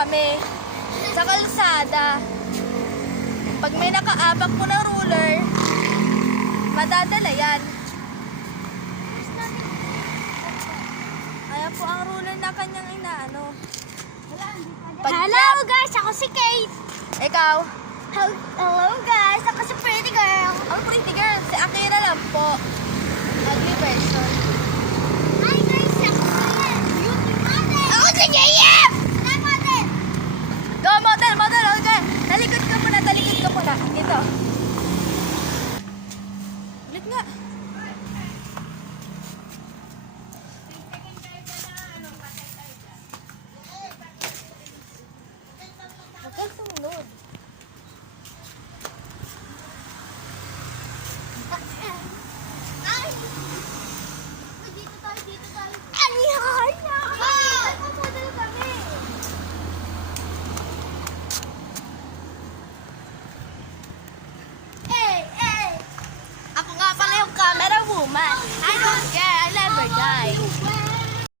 kami sa kalsada. Pag may nakaapak po na ruler, madadala yan. Ayan po ang ruler na kanyang inaano. Hello guys, ako si Kate. Ikaw? Hello guys, ako si Pretty Girl. Ang pretty girl, si Akira lang po. Ugly version.